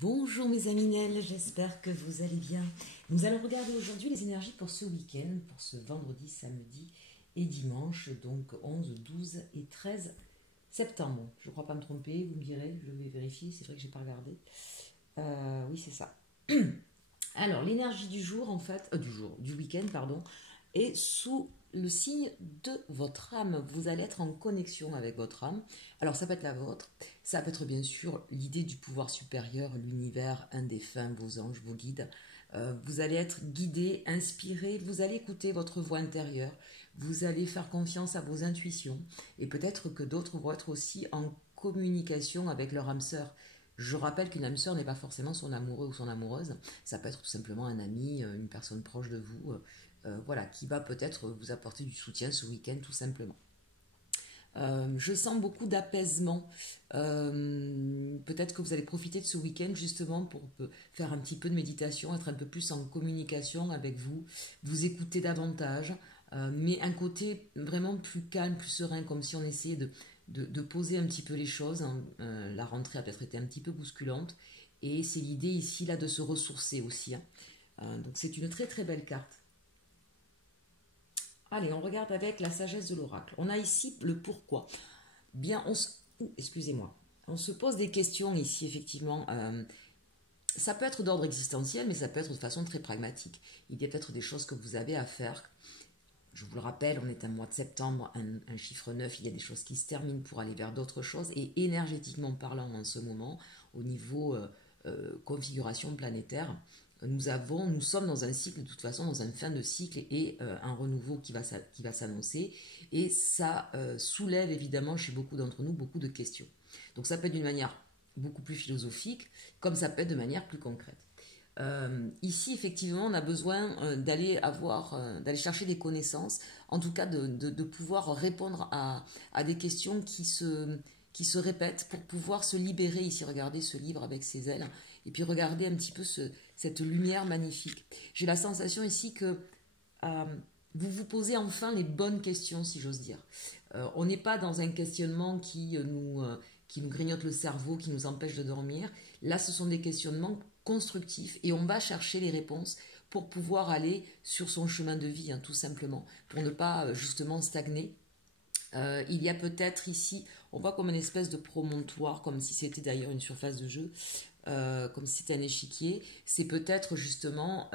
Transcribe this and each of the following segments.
Bonjour mes aminelles, j'espère que vous allez bien. Nous allons regarder aujourd'hui les énergies pour ce week-end, pour ce vendredi, samedi et dimanche, donc 11, 12 et 13 septembre. Je ne crois pas me tromper, vous me direz, je vais vérifier, c'est vrai que je n'ai pas regardé. Oui, c'est ça. Alors, l'énergie du jour, en fait, du week-end, pardon, est sous le signe de votre âme. Vous allez être en connexion avec votre âme. Alors, ça peut être la vôtre, ça peut être bien sûr l'idée du pouvoir supérieur, l'univers, un défunt, vos anges, vos guides. Vous allez être guidé, inspiré, vous allez écouter votre voix intérieure, vous allez faire confiance à vos intuitions, et peut-être que d'autres vont être aussi en communication avec leur âme sœur. Je rappelle qu'une âme sœur n'est pas forcément son amoureux ou son amoureuse, ça peut être tout simplement un ami, une personne proche de vous, voilà, qui va peut-être vous apporter du soutien ce week-end tout simplement. Je sens beaucoup d'apaisement. Peut-être que vous allez profiter de ce week-end justement pour faire un petit peu de méditation, être un peu plus en communication avec vous, vous écouter davantage, mais un côté vraiment plus calme, plus serein, comme si on essayait de poser un petit peu les choses, hein. La rentrée a peut-être été un petit peu bousculante, et c'est l'idée ici là de se ressourcer aussi, hein. Donc c'est une très très belle carte. Allez, on regarde avec la sagesse de l'oracle. On a ici le pourquoi. Bien, excusez-moi. On se pose des questions ici, effectivement. Ça peut être d'ordre existentiel, mais ça peut être de façon très pragmatique. Il y a peut-être des choses que vous avez à faire. Je vous le rappelle, on est un mois de septembre, un chiffre 9, il y a des choses qui se terminent pour aller vers d'autres choses. Et énergétiquement parlant, en ce moment, au niveau configuration planétaire, nous sommes dans un cycle, de toute façon, dans une fin de cycle et un renouveau qui va s'annoncer. Et ça soulève évidemment chez beaucoup d'entre nous beaucoup de questions. Donc ça peut être d'une manière beaucoup plus philosophique, comme ça peut être de manière plus concrète. Ici, effectivement, on a besoin d'aller chercher des connaissances, en tout cas de pouvoir répondre à des questions qui se répètent pour pouvoir se libérer. Ici, regardez ce livre avec ses ailes, et puis regardez un petit peu cette lumière magnifique. J'ai la sensation ici que euh, vous vous posez enfin les bonnes questions, si j'ose dire. On n'est pas dans un questionnement qui nous grignote le cerveau, qui nous empêche de dormir. Là, ce sont des questionnements constructifs et on va chercher les réponses pour pouvoir aller sur son chemin de vie, hein, tout simplement, pour ne pas justement stagner. Il y a peut-être ici, on voit comme une espèce de promontoire, comme si c'était d'ailleurs une surface de jeu, comme si c'était un échiquier. C'est peut-être justement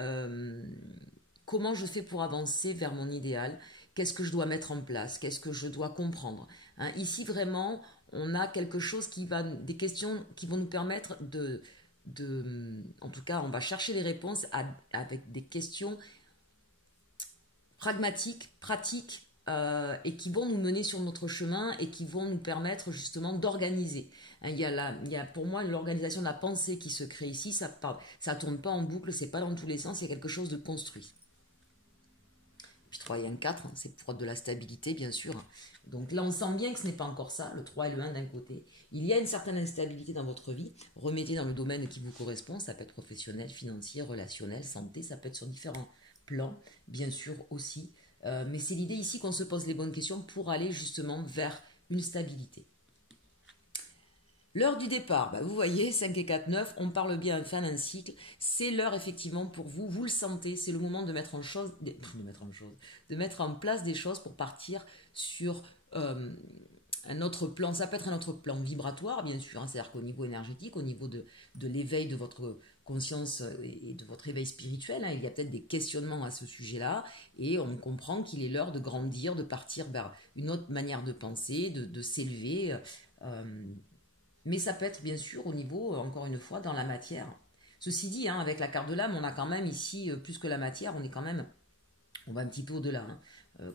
comment je fais pour avancer vers mon idéal, qu'est-ce que je dois mettre en place, qu'est-ce que je dois comprendre, hein. Ici vraiment, on a quelque chose des questions qui vont nous permettre en tout cas, on va chercher les réponses avec des questions pragmatiques, pratiques, et qui vont nous mener sur notre chemin et qui vont nous permettre justement d'organiser. Hein, il y a pour moi l'organisation de la pensée qui se crée ici, ça tourne pas en boucle, c'est pas dans tous les sens, il y a quelque chose de construit. Puis 3 et 1, 4, hein, c'est pour de la stabilité, bien sûr. Donc là, on sent bien que ce n'est pas encore ça, le 3 et le 1 d'un côté. Il y a une certaine instabilité dans votre vie. Remettez dans le domaine qui vous correspond. Ça peut être professionnel, financier, relationnel, santé. Ça peut être sur différents plans, bien sûr aussi. Mais c'est l'idée ici qu'on se pose les bonnes questions pour aller justement vers une stabilité. L'heure du départ, vous voyez, 5 et 4, 9, on parle bien fin d'un cycle. C'est l'heure effectivement pour vous, vous le sentez, c'est le moment de mettre de mettre en place des choses pour partir sur un autre plan. Ça peut être un autre plan vibratoire, bien sûr, hein, c'est-à-dire qu'au niveau énergétique, au niveau de l'éveil de votre conscience et de votre éveil spirituel, hein, il y a peut-être des questionnements à ce sujet-là, et on comprend qu'il est l'heure de grandir, de partir vers une autre manière de penser, de s'élever. Mais ça peut être bien sûr au niveau, encore une fois, dans la matière. Ceci dit, hein, avec la carte de l'âme, on a quand même ici, plus que la matière, on va un petit peu au-delà, hein.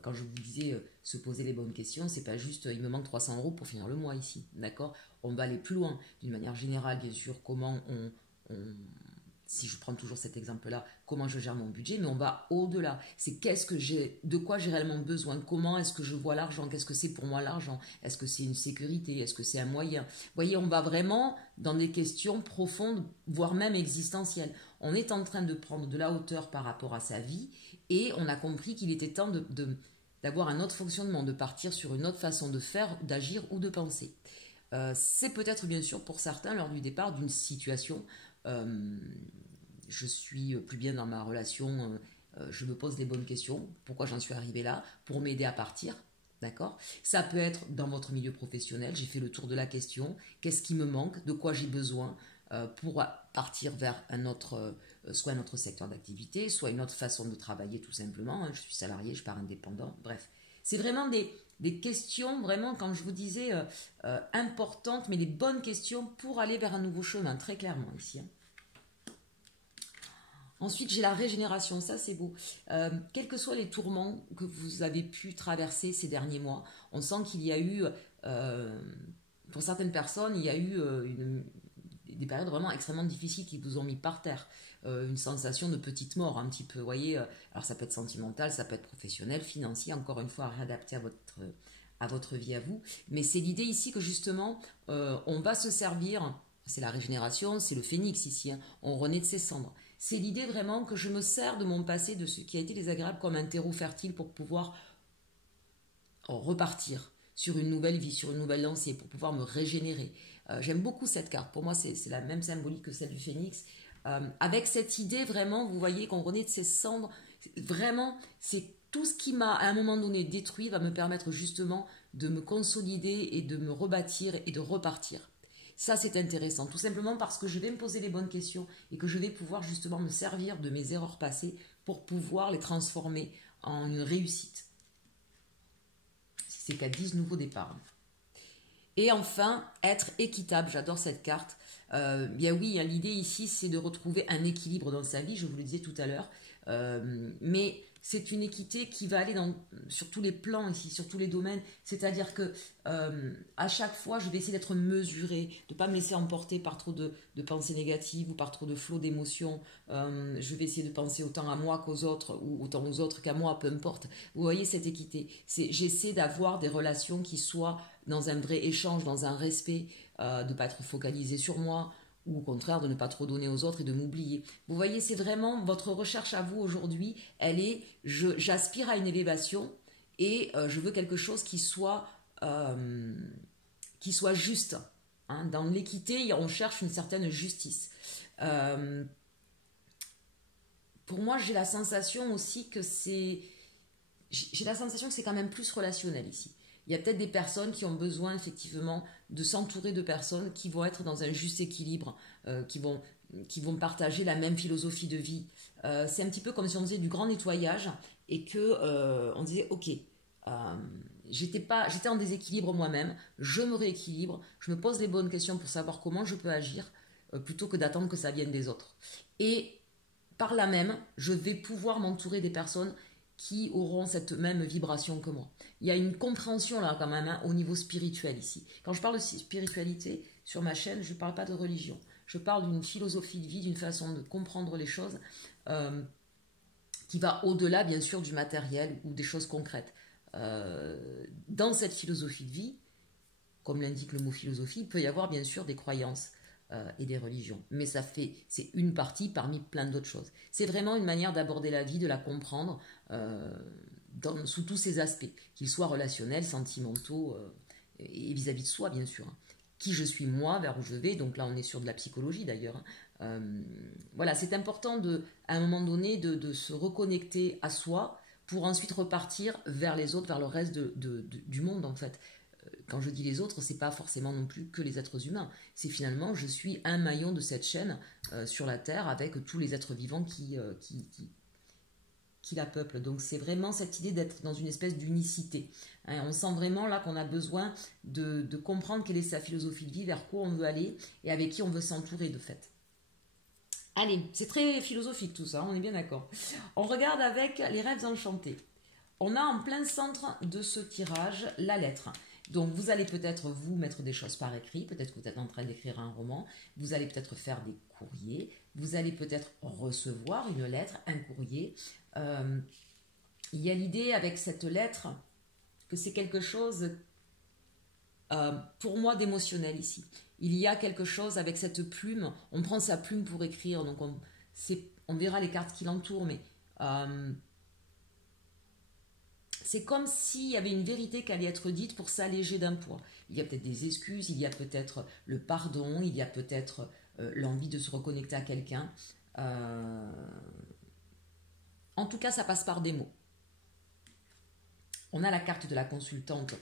Quand je vous disais se poser les bonnes questions, c'est pas juste il me manque 300 € pour finir le mois ici, d'accord? On va aller plus loin, d'une manière générale, bien sûr, si je prends toujours cet exemple-là, comment je gère mon budget, mais on va au-delà. C'est de quoi j'ai réellement besoin, comment est-ce que je vois l'argent, qu'est-ce que c'est pour moi l'argent, est-ce que c'est une sécurité, est-ce que c'est un moyen. Vous voyez, on va vraiment dans des questions profondes, voire même existentielles. On est en train de prendre de la hauteur par rapport à sa vie et on a compris qu'il était temps d'avoir un autre fonctionnement, de partir sur une autre façon de faire, d'agir ou de penser. C'est peut-être bien sûr pour certains lors du départ d'une situation je suis plus bien dans ma relation, je me pose les bonnes questions, pourquoi j'en suis arrivée là, pour m'aider à partir. D'accord? Ça peut être dans votre milieu professionnel, j'ai fait le tour de la question, qu'est-ce qui me manque, de quoi j'ai besoin pour partir vers un autre, soit un autre secteur d'activité, soit une autre façon de travailler tout simplement. Je suis salarié, je pars indépendant, bref. C'est vraiment des questions, vraiment, comme je vous disais, importantes, mais des bonnes questions pour aller vers un nouveau chemin, très clairement ici. Ensuite, j'ai la régénération, ça c'est beau. Quels que soient les tourments que vous avez pu traverser ces derniers mois, on sent qu'il y a eu, pour certaines personnes, il y a eu des périodes vraiment extrêmement difficiles qui vous ont mis par terre. Une sensation de petite mort un petit peu, vous voyez. Alors ça peut être sentimental, ça peut être professionnel, financier, encore une fois, réadapté à votre vie à vous. Mais c'est l'idée ici que justement, on va se servir, c'est la régénération, c'est le phénix ici, hein, on renaît de ses cendres. C'est l'idée vraiment que je me sers de mon passé, de ce qui a été désagréable, comme un terreau fertile pour pouvoir repartir sur une nouvelle vie, sur une nouvelle lancée, pour pouvoir me régénérer. J'aime beaucoup cette carte. Pour moi, c'est la même symbolique que celle du phénix. Avec cette idée, vraiment, vous voyez qu'on renaît de ses cendres. Vraiment, c'est tout ce qui m'a, à un moment donné, détruit, va me permettre justement de me consolider et de me rebâtir et de repartir. Ça, c'est intéressant, tout simplement parce que je vais me poser les bonnes questions et que je vais pouvoir justement me servir de mes erreurs passées pour pouvoir les transformer en une réussite. C'est qu'à 10 nouveaux départs. Et enfin, être équitable, j'adore cette carte. Bien oui, hein, l'idée ici, c'est de retrouver un équilibre dans sa vie, je vous le disais tout à l'heure. Mais c'est une équité qui va aller sur tous les plans ici, sur tous les domaines. C'est-à-dire que à chaque fois, je vais essayer d'être mesurée, de ne pas me laisser emporter par trop de pensées négatives ou par trop de flots d'émotions. Je vais essayer de penser autant à moi qu'aux autres ou autant aux autres qu'à moi, peu importe. Vous voyez cette équité. J'essaie d'avoir des relations qui soient dans un vrai échange, dans un respect, de ne pas être focalisé sur moi, ou au contraire de ne pas trop donner aux autres et de m'oublier. Vous voyez, c'est vraiment votre recherche à vous aujourd'hui, elle est, j'aspire à une élévation et je veux quelque chose qui soit juste. Hein. Dans l'équité, on cherche une certaine justice. Pour moi, j'ai la sensation aussi que j'ai la sensation que c'est quand même plus relationnel ici. Il y a peut-être des personnes qui ont besoin effectivement de s'entourer de personnes qui vont être dans un juste équilibre, qui vont partager la même philosophie de vie. C'est un petit peu comme si on faisait du grand nettoyage et que on disait ok, j'étais en déséquilibre moi-même, je me rééquilibre, je me pose les bonnes questions pour savoir comment je peux agir plutôt que d'attendre que ça vienne des autres. Et par là même, je vais pouvoir m'entourer des personnes qui auront cette même vibration que moi. Il y a une compréhension là quand même au niveau spirituel ici. Quand je parle de spiritualité sur ma chaîne, je ne parle pas de religion. Je parle d'une philosophie de vie, d'une façon de comprendre les choses qui va au-delà bien sûr du matériel ou des choses concrètes. Dans cette philosophie de vie, comme l'indique le mot philosophie, il peut y avoir bien sûr des croyances et des religions. Mais c'est une partie parmi plein d'autres choses. C'est vraiment une manière d'aborder la vie, de la comprendre sous tous ses aspects, qu'ils soient relationnels, sentimentaux et vis-à-vis de soi, bien sûr. Qui je suis moi, vers où je vais. Donc là, on est sur de la psychologie d'ailleurs. Voilà, c'est important à un moment donné de se reconnecter à soi pour ensuite repartir vers les autres, vers le reste du monde en fait. Quand je dis les autres, c'est pas forcément non plus que les êtres humains. C'est finalement, je suis un maillon de cette chaîne sur la Terre avec tous les êtres vivants qui la peuplent. Donc c'est vraiment cette idée d'être dans une espèce d'unicité. Hein, on sent vraiment là qu'on a besoin de comprendre quelle est sa philosophie de vie, vers quoi on veut aller et avec qui on veut s'entourer de fait. Allez, c'est très philosophique tout ça, on est bien d'accord. On regarde avec les rêves enchantés. On a en plein centre de ce tirage la lettre. Donc vous allez peut-être vous mettre des choses par écrit, peut-être que vous êtes en train d'écrire un roman, vous allez peut-être faire des courriers, vous allez peut-être recevoir une lettre, un courrier. Il y a l'idée avec cette lettre que c'est quelque chose pour moi d'émotionnel ici. Il y a quelque chose avec cette plume, on prend sa plume pour écrire, donc on verra les cartes qui l'entourent, mais c'est comme s'il y avait une vérité qui allait être dite pour s'alléger d'un poids. Il y a peut-être des excuses, il y a peut-être le pardon, il y a peut-être l'envie de se reconnecter à quelqu'un. En tout cas, ça passe par des mots. On a la carte de la consultante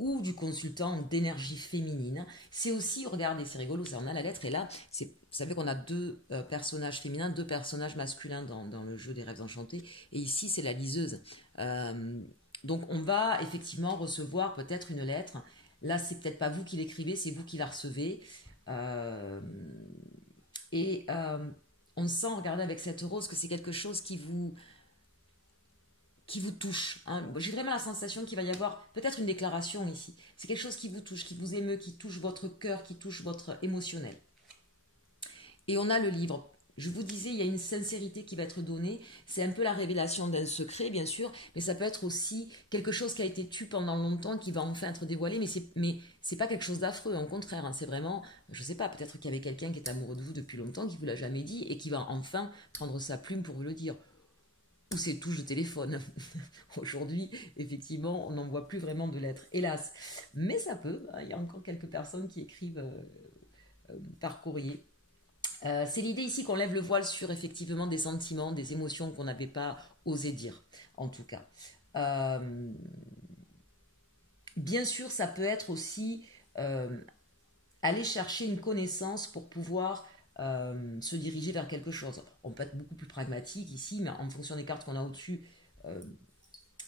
ou du consultant d'énergie féminine. C'est aussi, regardez, c'est rigolo, ça, on a la lettre et là, vous savez qu'on a deux personnages féminins, deux personnages masculins dans le jeu des rêves enchantés et ici c'est la liseuse. Donc on va effectivement recevoir peut-être une lettre. Là, c'est peut-être pas vous qui l'écrivez, c'est vous qui la recevez. On sent, regardez avec cette rose, que c'est quelque chose qui vous touche. Hein. J'ai vraiment la sensation qu'il va y avoir peut-être une déclaration ici. C'est quelque chose qui vous touche, qui vous émeut, qui touche votre cœur, qui touche votre émotionnel. Et on a le livre. Je vous disais, il y a une sincérité qui va être donnée. C'est un peu la révélation d'un secret, bien sûr, mais ça peut être aussi quelque chose qui a été tu pendant longtemps, qui va enfin être dévoilé, mais c'est pas quelque chose d'affreux, au contraire. Hein, c'est vraiment, je sais pas, peut-être qu'il y avait quelqu'un qui est amoureux de vous depuis longtemps, qui vous l'a jamais dit, et qui va enfin prendre sa plume pour vous le dire. Ou ses touches de téléphone. Aujourd'hui, effectivement, on n'en voit plus vraiment de lettres, hélas. Mais ça peut, hein, il y a encore quelques personnes qui écrivent par courrier. C'est l'idée ici qu'on lève le voile sur effectivement des sentiments, des émotions qu'on n'avait pas osé dire, en tout cas. Bien sûr, ça peut être aussi aller chercher une connaissance pour pouvoir se diriger vers quelque chose. On peut être beaucoup plus pragmatique ici, mais en fonction des cartes qu'on a au-dessus,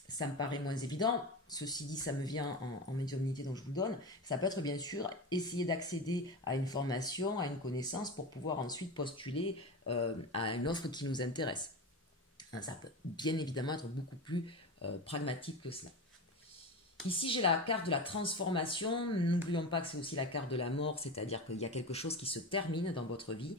ça me paraît moins évident. Ceci dit, ça me vient en médiumnité, donc je vous le donne. Ça peut être bien sûr essayer d'accéder à une formation, à une connaissance pour pouvoir ensuite postuler à une offre qui nous intéresse. Ça peut bien évidemment être beaucoup plus pragmatique que cela. Ici, j'ai la carte de la transformation. N'oublions pas que c'est aussi la carte de la mort, c'est-à-dire qu'il y a quelque chose qui se termine dans votre vie,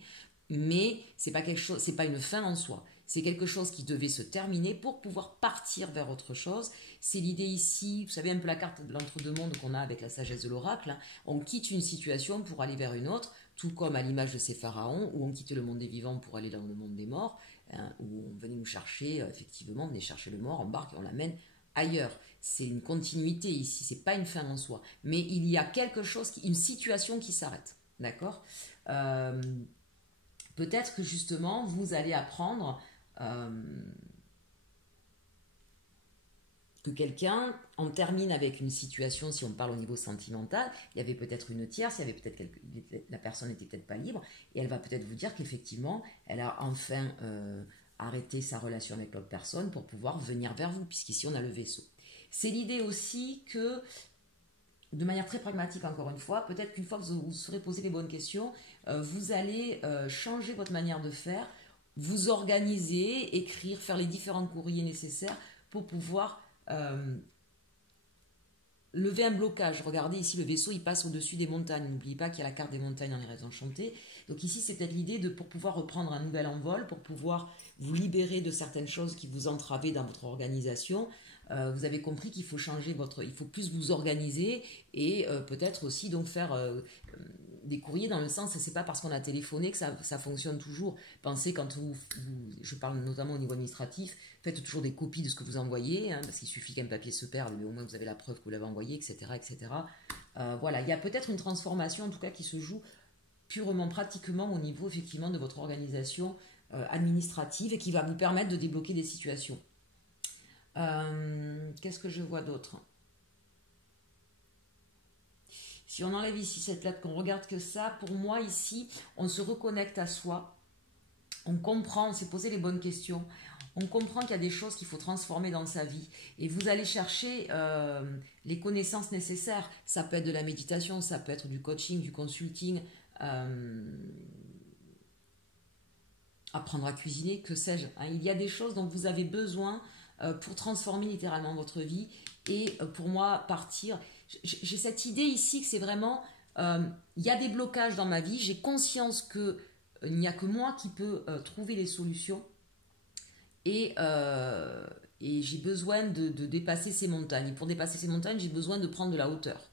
mais c'est pas quelque chose, c'est pas une fin en soi. C'est quelque chose qui devait se terminer pour pouvoir partir vers autre chose. C'est l'idée ici, vous savez un peu la carte de l'entre-deux-mondes qu'on a avec la sagesse de l'oracle. Hein. On quitte une situation pour aller vers une autre, tout comme à l'image de ces pharaons, où on quitte le monde des vivants pour aller dans le monde des morts, hein, où on venait nous chercher, effectivement, on venait chercher le mort, on embarque et on l'amène ailleurs. C'est une continuité ici, c'est pas une fin en soi. Mais il y a quelque chose, une situation qui s'arrête. D'accord ? Peut-être que justement, vous allez apprendre que quelqu'un en termine avec une situation, si on parle au niveau sentimental, il y avait peut-être une tierce, il y avait peut-être la personne n'était peut-être pas libre, et elle va peut-être vous dire qu'effectivement, elle a enfin arrêté sa relation avec l'autre personne pour pouvoir venir vers vous, puisqu'ici on a le vaisseau. C'est l'idée aussi que, de manière très pragmatique encore une fois, peut-être qu'une fois que vous serez posé les bonnes questions, vous allez changer votre manière de faire, vous organiser, écrire, faire les différents courriers nécessaires pour pouvoir lever un blocage. Regardez ici, le vaisseau, il passe au-dessus des montagnes. N'oubliez pas qu'il y a la carte des montagnes dans les rêves enchantés. Donc ici, c'est peut-être l'idée pour pouvoir reprendre un nouvel envol, pour pouvoir vous libérer de certaines choses qui vous entravaient dans votre organisation. Vous avez compris qu'il faut changer il faut plus vous organiser et peut-être aussi donc faire des courriers dans le sens, c'est pas parce qu'on a téléphoné que ça fonctionne toujours. Pensez quand je parle notamment au niveau administratif, faites toujours des copies de ce que vous envoyez, hein, parce qu'il suffit qu'un papier se perde, mais au moins vous avez la preuve que vous l'avez envoyé, etc., etc. Voilà, il y a peut-être une transformation en tout cas qui se joue purement pratiquement au niveau effectivement de votre organisation administrative et qui va vous permettre de débloquer des situations. Qu'est-ce que je vois d'autre ? Si on enlève ici cette lettre, qu'on regarde que ça, pour moi ici, on se reconnecte à soi, on comprend, on s'est posé les bonnes questions, on comprend qu'il y a des choses qu'il faut transformer dans sa vie et vous allez chercher les connaissances nécessaires. Ça peut être de la méditation, ça peut être du coaching, du consulting, apprendre à cuisiner, que sais-je. Hein. Il y a des choses dont vous avez besoin pour transformer littéralement votre vie et pour moi partir. J'ai cette idée ici que c'est vraiment, il y a des blocages dans ma vie, j'ai conscience qu'il n'y a que moi qui peux trouver les solutions et j'ai besoin de dépasser ces montagnes. Et pour dépasser ces montagnes, j'ai besoin de prendre de la hauteur.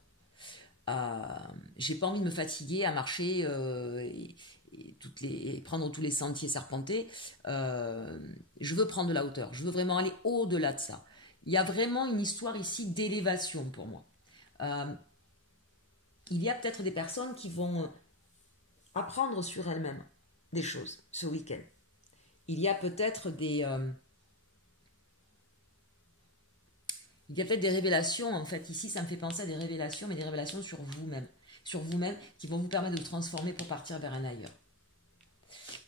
J'ai pas envie de me fatiguer à marcher et prendre tous les sentiers serpentés. Je veux prendre de la hauteur, je veux vraiment aller au-delà de ça. Il y a vraiment une histoire ici d'élévation pour moi. Il y a peut-être des personnes qui vont apprendre sur elle-même des choses ce week-end. Il y a peut-être des révélations, en fait. Ici, ça me fait penser à des révélations, mais des révélations sur vous-même, qui vont vous permettre de vous transformer pour partir vers un ailleurs.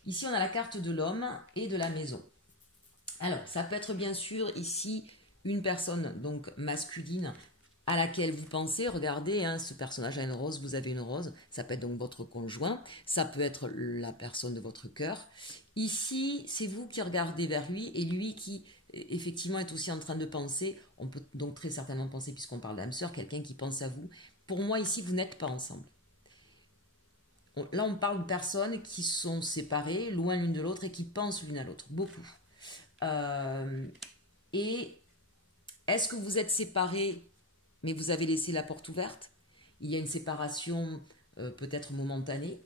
Ici, on a la carte de l'homme et de la maison. Alors, ça peut être bien sûr ici une personne donc masculine à laquelle vous pensez. Regardez, hein, ce personnage a une rose, vous avez une rose. Ça peut être donc votre conjoint. Ça peut être la personne de votre cœur. Ici, c'est vous qui regardez vers lui et lui qui, effectivement, est aussi en train de penser. On peut donc très certainement penser, puisqu'on parle d'âme sœur, quelqu'un qui pense à vous. Pour moi, ici, vous n'êtes pas ensemble. Là, on parle de personnes qui sont séparées, loin l'une de l'autre et qui pensent l'une à l'autre. Beaucoup. Et est-ce que vous êtes séparés, mais vous avez laissé la porte ouverte? Il y a une séparation peut-être momentanée.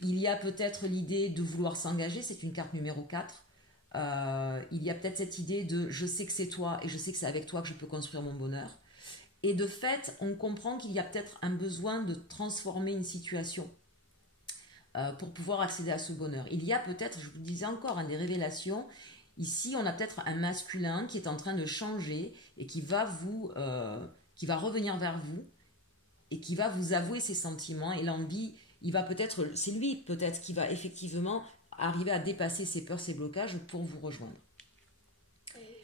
Il y a peut-être l'idée de vouloir s'engager, c'est une carte numéro 4. Il y a peut-être cette idée de je sais que c'est toi et je sais que c'est avec toi que je peux construire mon bonheur. Et de fait, on comprend qu'il y a peut-être un besoin de transformer une situation pour pouvoir accéder à ce bonheur. Il y a peut-être, je vous disais encore, des révélations. Ici, on a peut-être un masculin qui est en train de changer et qui va revenir vers vous et qui va vous avouer ses sentiments et l'envie. C'est lui peut-être qui va effectivement arriver à dépasser ses peurs, ses blocages pour vous rejoindre.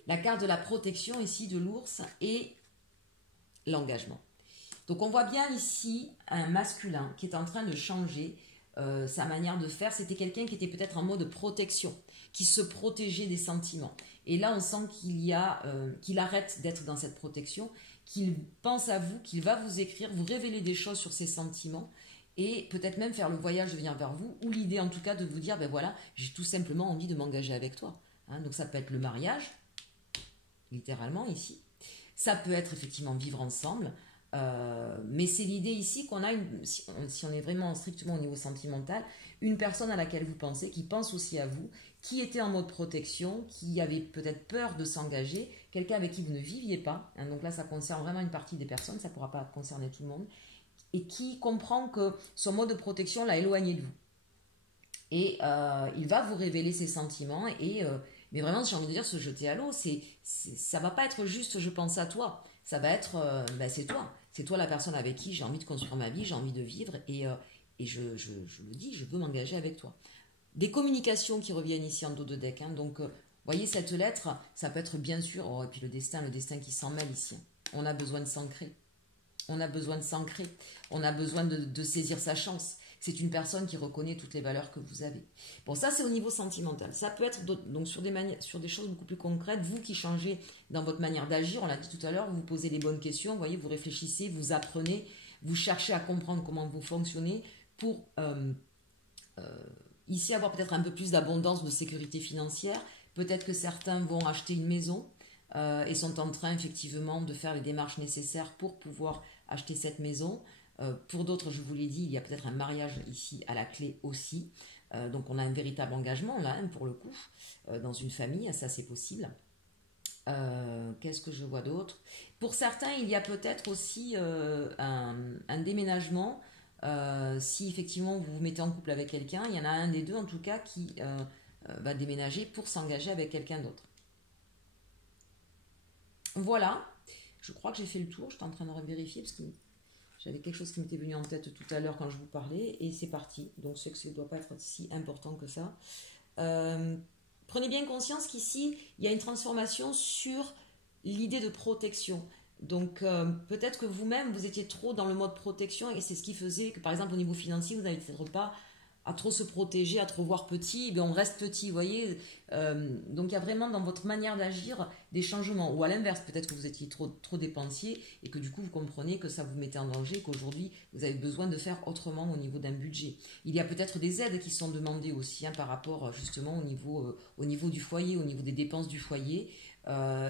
La carte de la protection ici de l'ours et l'engagement. Donc on voit bien ici un masculin qui est en train de changer sa manière de faire. C'était quelqu'un qui était peut-être en mode protection, qui se protégeait des sentiments. Et là on sent qu'il arrête d'être dans cette protection, qu'il pense à vous, qu'il va vous écrire, vous révéler des choses sur ses sentiments et peut-être même faire le voyage de venir vers vous, ou l'idée en tout cas de vous dire, ben voilà, j'ai tout simplement envie de m'engager avec toi. Hein, donc ça peut être le mariage, littéralement ici. Ça peut être effectivement vivre ensemble, mais c'est l'idée ici qu'on a, si on est vraiment strictement au niveau sentimental, une personne à laquelle vous pensez, qui pense aussi à vous, qui était en mode protection, qui avait peut-être peur de s'engager, quelqu'un avec qui vous ne viviez pas, hein, donc là ça concerne vraiment une partie des personnes, ça ne pourra pas concerner tout le monde, et qui comprend que son mode de protection l'a éloigné de vous. Et il va vous révéler ses sentiments, mais vraiment j'ai envie de dire se jeter à l'eau, ça va pas être juste je pense à toi, ça va être c'est toi la personne avec qui j'ai envie de construire ma vie, j'ai envie de vivre, et je le dis, je veux m'engager avec toi. Des communications qui reviennent ici en dos de deck, hein, donc voyez cette lettre, ça peut être bien sûr, et puis le destin qui s'en mêle ici, on a besoin de s'ancrer. On a besoin de saisir sa chance. C'est une personne qui reconnaît toutes les valeurs que vous avez. Bon, ça c'est au niveau sentimental. Ça peut être donc sur des choses beaucoup plus concrètes, vous qui changez dans votre manière d'agir, on l'a dit tout à l'heure, vous vous posez les bonnes questions, vous voyez, vous réfléchissez, vous apprenez, vous cherchez à comprendre comment vous fonctionnez pour ici avoir peut-être un peu plus d'abondance, de sécurité financière. Peut-être que certains vont acheter une maison et sont en train effectivement de faire les démarches nécessaires pour pouvoir acheter cette maison. Pour d'autres, je vous l'ai dit, il y a peut-être un mariage ici à la clé aussi. Donc on a un véritable engagement là, hein, pour le coup, dans une famille, ça c'est possible. Qu'est-ce que je vois d'autre? Pour certains, il y a peut-être aussi un déménagement. Si effectivement vous vous mettez en couple avec quelqu'un, il y en a un des deux en tout cas qui va déménager pour s'engager avec quelqu'un d'autre. Voilà, je crois que j'ai fait le tour, j'étais en train de revérifier parce que j'avais quelque chose qui m'était venu en tête tout à l'heure quand je vous parlais, et c'est parti. Donc ce que ça ne doit pas être si important que ça. Prenez bien conscience qu'ici, il y a une transformation sur l'idée de protection. Donc peut-être que vous-même, vous étiez trop dans le mode protection, et c'est ce qui faisait que par exemple au niveau financier, vous n'avez peut-être pas à trop se protéger, à trop voir petit, on reste petit, vous voyez. Donc il y a vraiment dans votre manière d'agir des changements. Ou à l'inverse, peut-être que vous étiez trop dépensier et que du coup vous comprenez que ça vous mettait en danger, qu'aujourd'hui vous avez besoin de faire autrement au niveau d'un budget. Il y a peut-être des aides qui sont demandées aussi, hein, par rapport justement au niveau du foyer, au niveau des dépenses du foyer.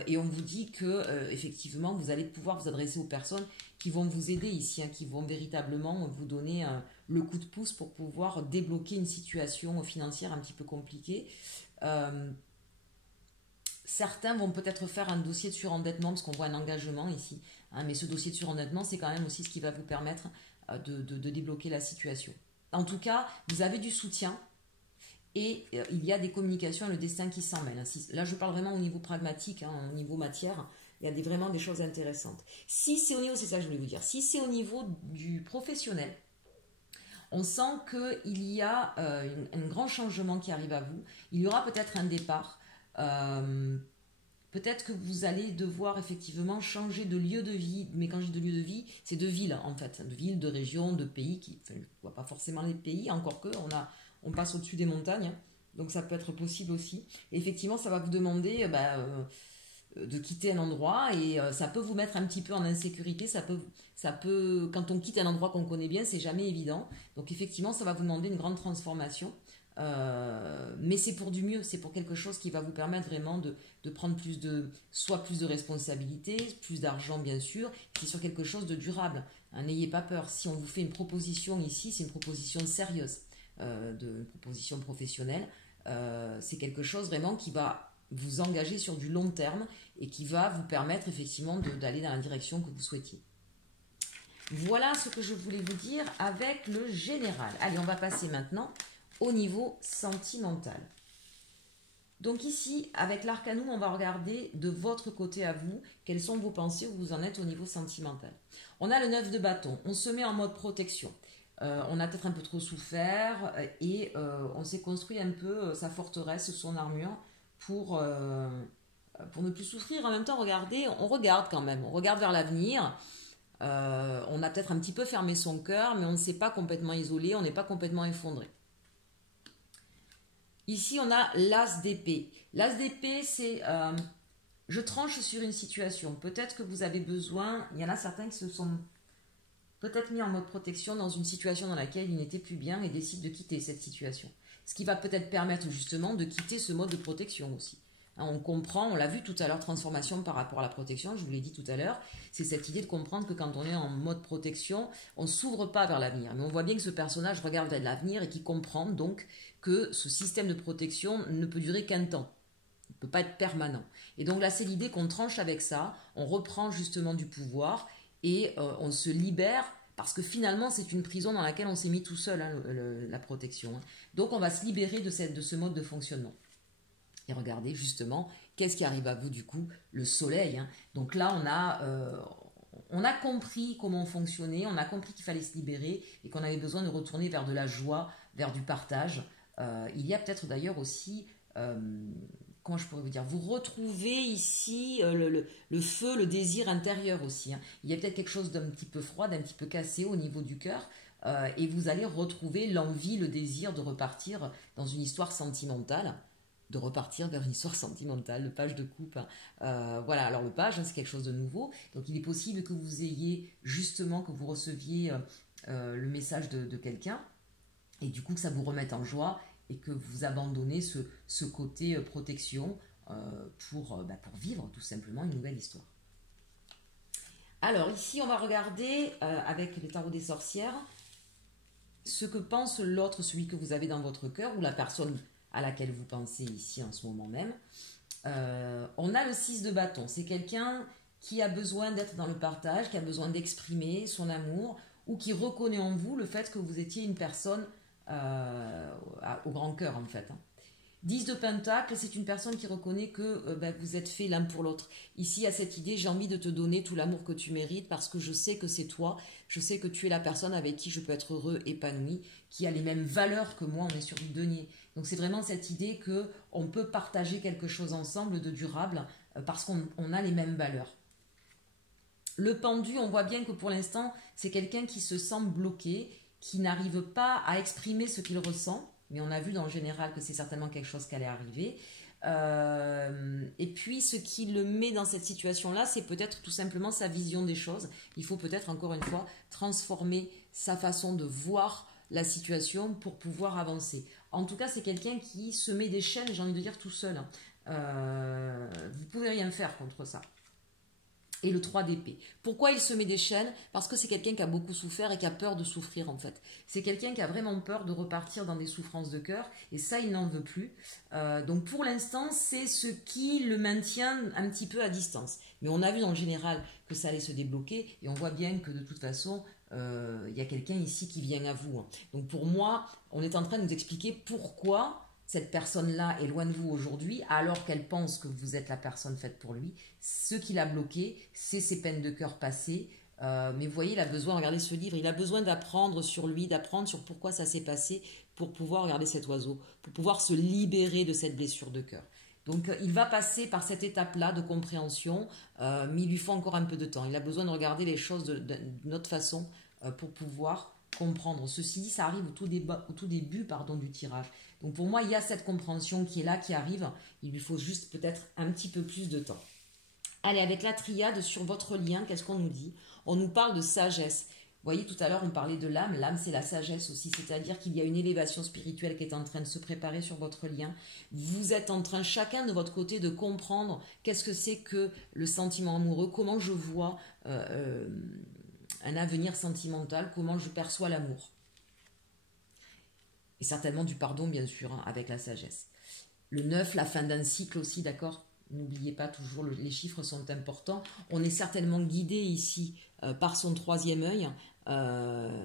Et on vous dit que effectivement vous allez pouvoir vous adresser aux personnes qui vont vous aider ici, hein, qui vont véritablement vous donner le coup de pouce pour pouvoir débloquer une situation financière un petit peu compliquée. Certains vont peut-être faire un dossier de surendettement parce qu'on voit un engagement ici, hein, mais ce dossier de surendettement c'est quand même aussi ce qui va vous permettre de débloquer la situation. En tout cas, vous avez du soutien et il y a des communications et le destin qui s'en mêle. Là, je parle vraiment au niveau pragmatique, au niveau matière. Il y a vraiment des choses intéressantes. Si c'est au niveau, c'est ça que je voulais vous dire, si c'est au niveau du professionnel, on sent qu'il y a un grand changement qui arrive à vous. Il y aura peut-être un départ. Peut-être que vous allez devoir effectivement changer de lieu de vie. Mais quand je dis de lieu de vie, c'est de ville en fait. De ville, de région, de pays. Enfin, je ne vois pas forcément les pays, encore que on passe au-dessus des montagnes. Donc ça peut être possible aussi. Et effectivement, ça va vous demander de quitter un endroit et ça peut vous mettre un petit peu en insécurité. Quand on quitte un endroit qu'on connaît bien, c'est jamais évident. Donc effectivement, ça va vous demander une grande transformation. Mais c'est pour du mieux, c'est pour quelque chose qui va vous permettre vraiment de prendre soit plus de responsabilités, plus d'argent bien sûr, c'est sur quelque chose de durable. N'ayez pas peur, si on vous fait une proposition ici, c'est une proposition sérieuse, une proposition professionnelle, c'est quelque chose vraiment qui va vous engager sur du long terme et qui va vous permettre effectivement d'aller dans la direction que vous souhaitiez. Voilà ce que je voulais vous dire avec le général. Allez, on va passer maintenant au niveau sentimental. Donc ici, avec l'arcanum, on va regarder de votre côté à vous, quelles sont vos pensées, où vous en êtes au niveau sentimental. On a le 9 de bâton, on se met en mode protection. On a peut-être un peu trop souffert et on s'est construit un peu sa forteresse, son armure pour ne plus souffrir. En même temps, regardez, on regarde quand même, on regarde vers l'avenir. On a peut-être un petit peu fermé son cœur, mais on ne s'est pas complètement isolé, on n'est pas complètement effondré. Ici, on a l'as d'épée. L'as d'épée, c'est je tranche sur une situation. Peut-être que vous avez besoin, il y en a certains qui se sont peut-être mis en mode protection dans une situation dans laquelle ils n'étaient plus bien et décident de quitter cette situation. Ce qui va peut-être permettre justement de quitter ce mode de protection aussi. On comprend, on l'a vu tout à l'heure, transformation par rapport à la protection, je vous l'ai dit tout à l'heure, c'est cette idée de comprendre que quand on est en mode protection, on ne s'ouvre pas vers l'avenir. Mais on voit bien que ce personnage regarde vers l'avenir et qui comprend donc que ce système de protection ne peut durer qu'un temps. Il ne peut pas être permanent. Et donc là, c'est l'idée qu'on tranche avec ça, on reprend justement du pouvoir et on se libère parce que finalement, c'est une prison dans laquelle on s'est mis tout seul, la protection. Donc on va se libérer de ce mode de fonctionnement. Et regardez justement, qu'est-ce qui arrive à vous du coup? Le soleil. Donc là, on a compris comment fonctionner, on a compris qu'il fallait se libérer et qu'on avait besoin de retourner vers de la joie, vers du partage. Il y a peut-être d'ailleurs aussi, comment je pourrais vous dire, vous retrouvez ici le feu, le désir intérieur aussi. Il y a peut-être quelque chose d'un petit peu froid, d'un petit peu cassé au niveau du cœur. Et vous allez retrouver l'envie, le désir de repartir dans une histoire sentimentale. De repartir vers une histoire sentimentale, le page de coupe. Voilà, alors le page, c'est quelque chose de nouveau. Donc il est possible que vous ayez justement, que vous receviez le message de quelqu'un et du coup que ça vous remette en joie et que vous abandonnez ce côté protection pour vivre tout simplement une nouvelle histoire. Alors ici, on va regarder avec les tarots des sorcières ce que pense l'autre, celui que vous avez dans votre cœur ou la personne à laquelle vous pensez ici en ce moment même. On a le 6 de bâton. C'est quelqu'un qui a besoin d'être dans le partage, qui a besoin d'exprimer son amour ou qui reconnaît en vous le fait que vous étiez une personne au grand cœur en fait. 10 de pentacle, c'est une personne qui reconnaît que vous êtes fait l'un pour l'autre. Ici, il y a cette idée, j'ai envie de te donner tout l'amour que tu mérites parce que je sais que c'est toi, je sais que tu es la personne avec qui je peux être heureux, épanoui, qui a les mêmes valeurs que moi, on est sur du denier. Donc c'est vraiment cette idée qu'on peut partager quelque chose ensemble de durable parce qu'on a les mêmes valeurs. Le pendu, on voit bien que pour l'instant, c'est quelqu'un qui se sent bloqué, qui n'arrive pas à exprimer ce qu'il ressent. Mais on a vu dans le général que c'est certainement quelque chose qui allait arriver. Et puis, ce qui le met dans cette situation-là, c'est peut-être tout simplement sa vision des choses. Il faut peut-être, encore une fois, transformer sa façon de voir la situation pour pouvoir avancer. En tout cas, c'est quelqu'un qui se met des chaînes, j'ai envie de dire, tout seul. Vous ne pouvez rien faire contre ça. Et le 3 d'épée. Pourquoi il se met des chaînes? Parce que c'est quelqu'un qui a beaucoup souffert et qui a peur de souffrir en fait. C'est quelqu'un qui a vraiment peur de repartir dans des souffrances de cœur et ça il n'en veut plus. Donc pour l'instant c'est ce qui le maintient un petit peu à distance. Mais on a vu dans le général que ça allait se débloquer et on voit bien que de toute façon il y a quelqu'un ici qui vient à vous. Donc pour moi, on est en train de nous expliquer pourquoi cette personne-là est loin de vous aujourd'hui, alors qu'elle pense que vous êtes la personne faite pour lui. Ce qui l'a bloqué, c'est ses peines de cœur passées. Mais vous voyez, il a besoin, regardez ce livre, il a besoin d'apprendre sur lui, d'apprendre sur pourquoi ça s'est passé, pour pouvoir regarder cet oiseau, pour pouvoir se libérer de cette blessure de cœur. Donc il va passer par cette étape-là de compréhension, mais il lui faut encore un peu de temps. Il a besoin de regarder les choses d'une autre façon pour pouvoir comprendre. Ceci dit, ça arrive au tout début du tirage. Donc pour moi, il y a cette compréhension qui est là, qui arrive. Il lui faut juste peut-être un petit peu plus de temps. Allez, avec la triade sur votre lien, qu'est-ce qu'on nous dit? On nous parle de sagesse. Vous voyez, tout à l'heure, on parlait de l'âme. L'âme, c'est la sagesse aussi. C'est-à-dire qu'il y a une élévation spirituelle qui est en train de se préparer sur votre lien. Vous êtes en train, chacun de votre côté, de comprendre qu'est-ce que c'est que le sentiment amoureux, comment je vois un avenir sentimental, comment je perçois l'amour. Et certainement du pardon, bien sûr, hein, avec la sagesse. Le 9, la fin d'un cycle aussi, d'accord? N'oubliez pas toujours, les chiffres sont importants. On est certainement guidé ici par son troisième œil.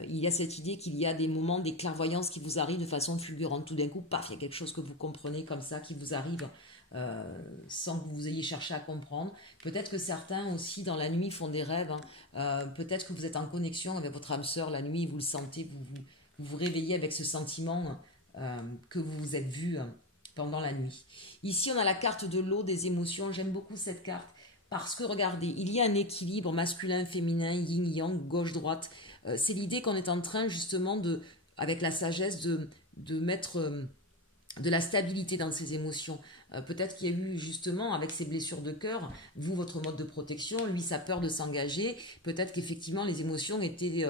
Il y a cette idée qu'il y a des moments, des clairvoyances qui vous arrivent de façon fulgurante. Tout d'un coup, paf, il y a quelque chose que vous comprenez comme ça, qui vous arrive sans que vous ayez cherché à comprendre. Peut-être que certains aussi, dans la nuit, font des rêves. Hein. Peut-être que vous êtes en connexion avec votre âme sœur la nuit, vous le sentez, vous vous réveillez avec ce sentiment que vous vous êtes vu pendant la nuit. Ici, on a la carte de l'eau, des émotions. J'aime beaucoup cette carte parce que, regardez, il y a un équilibre masculin, féminin, yin-yang, gauche-droite. C'est l'idée qu'on est en train, justement, avec la sagesse, de mettre de la stabilité dans ses émotions. Peut-être qu'il y a eu, justement, avec ses blessures de cœur, vous, votre mode de protection, lui, sa peur de s'engager. Peut-être qu'effectivement, les émotions étaient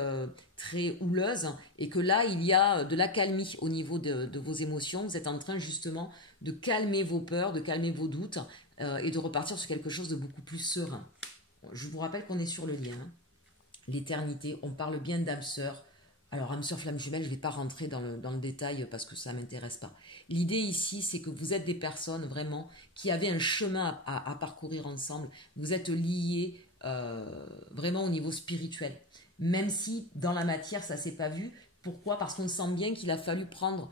très houleuses et que là, il y a de l'accalmie au niveau de vos émotions. Vous êtes en train, justement, de calmer vos peurs, de calmer vos doutes et de repartir sur quelque chose de beaucoup plus serein. Je vous rappelle qu'on est sur le lien. Hein. L'éternité, on parle bien d'âme sœur. Alors, âme sœur, flamme jumelle, je ne vais pas rentrer dans le détail parce que ça ne m'intéresse pas. L'idée ici, c'est que vous êtes des personnes vraiment qui avaient un chemin à parcourir ensemble. Vous êtes liés vraiment au niveau spirituel. Même si dans la matière, ça ne s'est pas vu. Pourquoi? Parce qu'on sent bien qu'il a fallu prendre,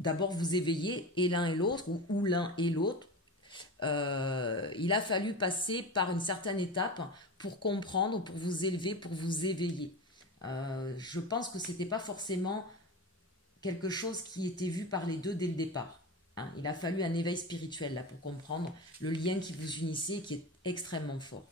d'abord vous éveiller, et l'un et l'autre, ou l'un et l'autre. Il a fallu passer par une certaine étape pour comprendre, pour vous élever, pour vous éveiller. Je pense que ce n'était pas forcément quelque chose qui était vu par les deux dès le départ. Hein. Il a fallu un éveil spirituel là pour comprendre le lien qui vous unissait et qui est extrêmement fort.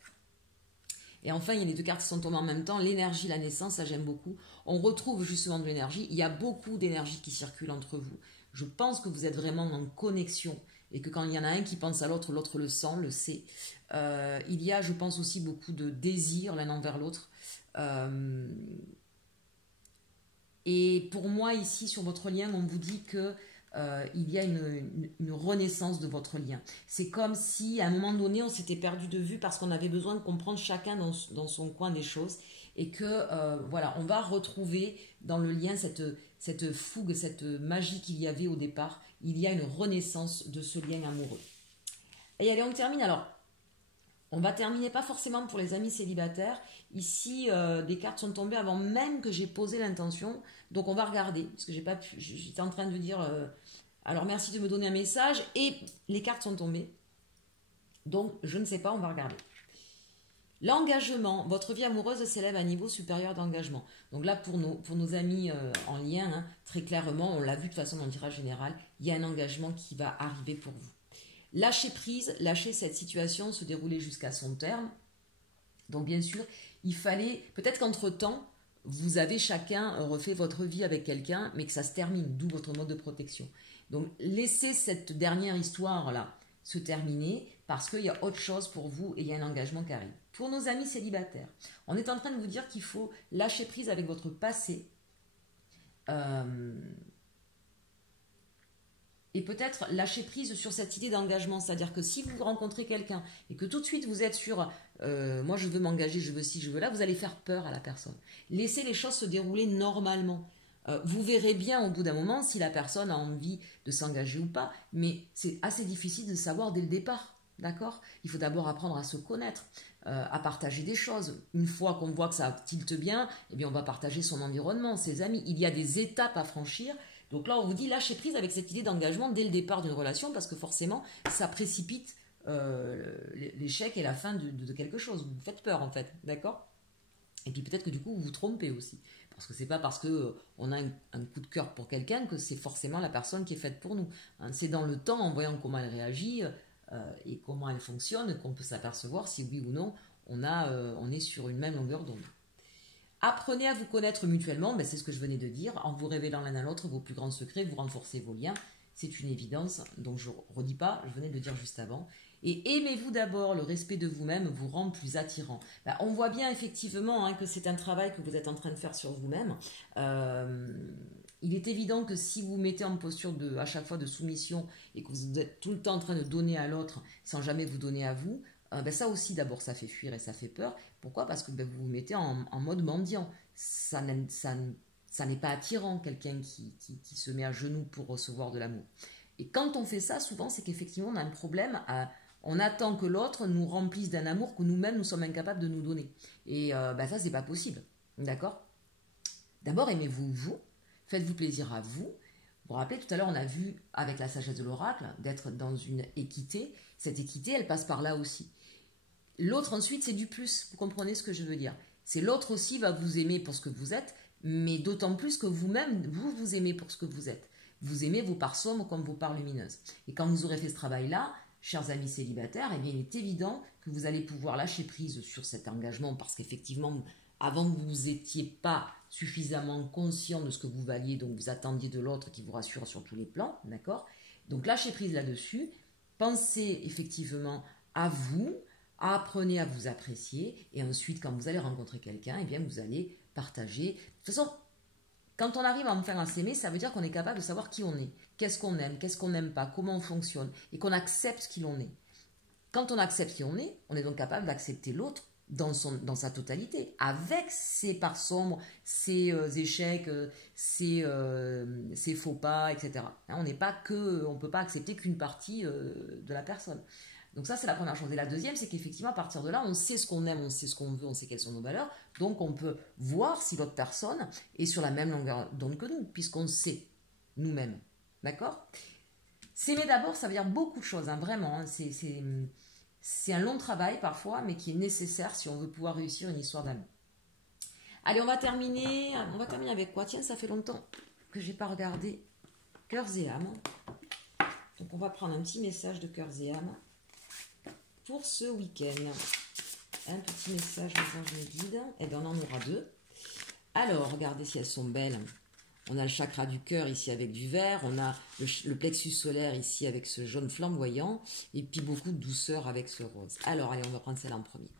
Et enfin, il y a les deux cartes qui sont tombées en même temps. L'énergie, la naissance, ça j'aime beaucoup. On retrouve justement de l'énergie. Il y a beaucoup d'énergie qui circule entre vous. Je pense que vous êtes vraiment en connexion et que quand il y en a un qui pense à l'autre, l'autre le sent, le sait. Il y a, je pense aussi, beaucoup de désir l'un envers l'autre. Et pour moi, ici, sur votre lien, on vous dit que il y a une renaissance de votre lien. C'est comme si, à un moment donné, on s'était perdu de vue parce qu'on avait besoin de comprendre chacun dans son coin des choses. Et que, voilà, on va retrouver dans le lien cette fougue, cette magie qu'il y avait au départ. Il y a une renaissance de ce lien amoureux. Et allez, on termine. Alors, on va terminer pas forcément pour les amis célibataires. Ici, des cartes sont tombées avant même que j'ai posé l'intention. Donc, on va regarder. Parce que j'ai pas pu. J'étais en train de dire. Alors, merci de me donner un message. Et les cartes sont tombées. Donc, je ne sais pas, on va regarder. L'engagement. Votre vie amoureuse s'élève à un niveau supérieur d'engagement. Donc là, pour nos amis en lien, hein, très clairement, on l'a vu de toute façon dans le tirage général, il y a un engagement qui va arriver pour vous. Lâcher prise, lâcher cette situation, se dérouler jusqu'à son terme. Donc bien sûr, il fallait, peut-être qu'entre-temps, vous avez chacun refait votre vie avec quelqu'un, mais que ça se termine, d'où votre mode de protection. Donc laissez cette dernière histoire-là se terminer, parce qu'il y a autre chose pour vous et il y a un engagement qui arrive. Pour nos amis célibataires, on est en train de vous dire qu'il faut lâcher prise avec votre passé, et peut-être lâcher prise sur cette idée d'engagement. C'est-à-dire que si vous rencontrez quelqu'un et que tout de suite vous êtes sur moi je veux m'engager, je veux ci, je veux là, vous allez faire peur à la personne. Laissez les choses se dérouler normalement. Vous verrez bien au bout d'un moment si la personne a envie de s'engager ou pas, mais c'est assez difficile de savoir dès le départ. D'accord? Il faut d'abord apprendre à se connaître. à partager des choses. Une fois qu'on voit que ça tilte bien, eh bien on va partager son environnement, ses amis. Il y a des étapes à franchir. Donc là, on vous dit lâchez prise avec cette idée d'engagement dès le départ d'une relation parce que forcément, ça précipite l'échec et la fin de quelque chose. Vous faites peur en fait, d'accord? Et puis peut-être que du coup, vous vous trompez aussi. Parce que c'est pas parce que on a un coup de cœur pour quelqu'un que c'est forcément la personne qui est faite pour nous. Hein, c'est dans le temps, en voyant comment elle réagit et comment elle fonctionne, qu'on peut s'apercevoir si oui ou non on est sur une même longueur d'onde. Apprenez à vous connaître mutuellement, ben c'est ce que je venais de dire, en vous révélant l'un à l'autre vos plus grands secrets, vous renforcez vos liens. C'est une évidence, donc je ne redis pas, je venais de le dire juste avant. Et aimez-vous d'abord, le respect de vous-même vous rend plus attirant. Ben, on voit bien effectivement que c'est un travail que vous êtes en train de faire sur vous-même. Il est évident que si vous mettez en posture à chaque fois de soumission et que vous êtes tout le temps en train de donner à l'autre sans jamais vous donner à vous, ben ça aussi d'abord ça fait fuir et ça fait peur. Pourquoi? Parce que vous vous mettez en mode mendiant. Ça n'est pas attirant quelqu'un qui se met à genoux pour recevoir de l'amour. Et quand on fait ça, souvent c'est qu'effectivement on a un problème on attend que l'autre nous remplisse d'un amour que nous-mêmes nous sommes incapables de nous donner. Et ça c'est pas possible. D'accord? D'abord aimez-vous vous, faites-vous plaisir à vous. Vous vous rappelez, tout à l'heure, on a vu, avec la sagesse de l'oracle, d'être dans une équité. Cette équité, elle passe par là aussi. L'autre, ensuite, c'est du plus. Vous comprenez ce que je veux dire? C'est l'autre aussi va vous aimer pour ce que vous êtes, mais d'autant plus que vous-même, vous aimez pour ce que vous êtes. Vous aimez vos parts sombres comme vos parts lumineuses. Et quand vous aurez fait ce travail-là, chers amis célibataires, eh bien, il est évident que vous allez pouvoir lâcher prise sur cet engagement parce qu'effectivement, avant, vous n'étiez pas suffisamment conscient de ce que vous valiez, donc vous attendiez de l'autre qui vous rassure sur tous les plans, d'accord? Donc lâchez prise là-dessus, pensez effectivement à vous, apprenez à vous apprécier, et ensuite quand vous allez rencontrer quelqu'un, eh bien vous allez partager. De toute façon, quand on arrive à enfin à s'aimer, ça veut dire qu'on est capable de savoir qui on est, qu'est-ce qu'on aime, qu'est-ce qu'on n'aime pas, comment on fonctionne, et qu'on accepte qui l'on est. Quand on accepte qui on est donc capable d'accepter l'autre dans sa totalité, avec ses parts sombres, ses échecs, ses faux pas, etc. On ne peut pas accepter qu'une partie de la personne. Donc ça, c'est la première chose. Et la deuxième, c'est qu'effectivement, à partir de là, on sait ce qu'on aime, on sait ce qu'on veut, on sait quelles sont nos valeurs. Donc on peut voir si l'autre personne est sur la même longueur d'onde que nous, puisqu'on sait nous-mêmes. D'accord? S'aimer d'abord, ça veut dire beaucoup de choses, vraiment. Hein. C'est un long travail parfois, mais qui est nécessaire si on veut pouvoir réussir une histoire d'amour. Allez, on va terminer avec quoi? Tiens, ça fait longtemps que je n'ai pas regardé Cœurs et âmes. Donc on va prendre un petit message de Cœurs et âmes pour ce week-end. Un petit message des anges me guident. Et bien on en aura deux. Alors, regardez si elles sont belles. On a le chakra du cœur ici avec du vert, on a le plexus solaire ici avec ce jaune flamboyant, et puis beaucoup de douceur avec ce rose. Alors, allez, on va prendre celle-là en premier.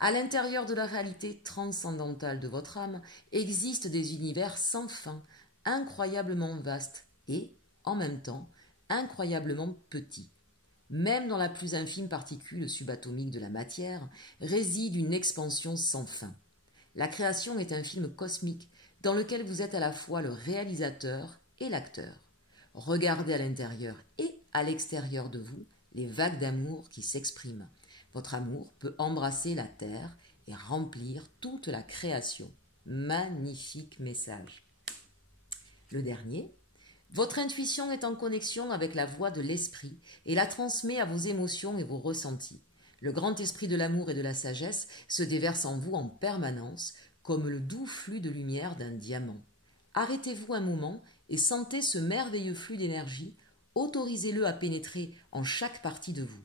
À l'intérieur de la réalité transcendantale de votre âme existent des univers sans fin, incroyablement vastes et, en même temps, incroyablement petits. Même dans la plus infime particule subatomique de la matière réside une expansion sans fin. La création est un film cosmique dans lequel vous êtes à la fois le réalisateur et l'acteur. Regardez à l'intérieur et à l'extérieur de vous les vagues d'amour qui s'expriment. Votre amour peut embrasser la terre et remplir toute la création. Magnifique message. Le dernier. Votre intuition est en connexion avec la voix de l'esprit et la transmet à vos émotions et vos ressentis. Le grand esprit de l'amour et de la sagesse se déverse en vous en permanence, comme le doux flux de lumière d'un diamant. Arrêtez-vous un moment et sentez ce merveilleux flux d'énergie, autorisez-le à pénétrer en chaque partie de vous.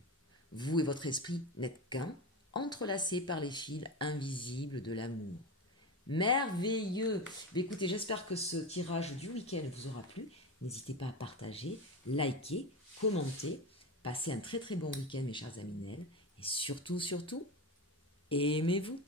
Vous et votre esprit n'êtes qu'un, entrelacés par les fils invisibles de l'amour. Merveilleux! Écoutez, j'espère que ce tirage du week-end vous aura plu. N'hésitez pas à partager, liker, commenter. Passez un très très bon week-end mes chers amis Nel. Et surtout, aimez-vous!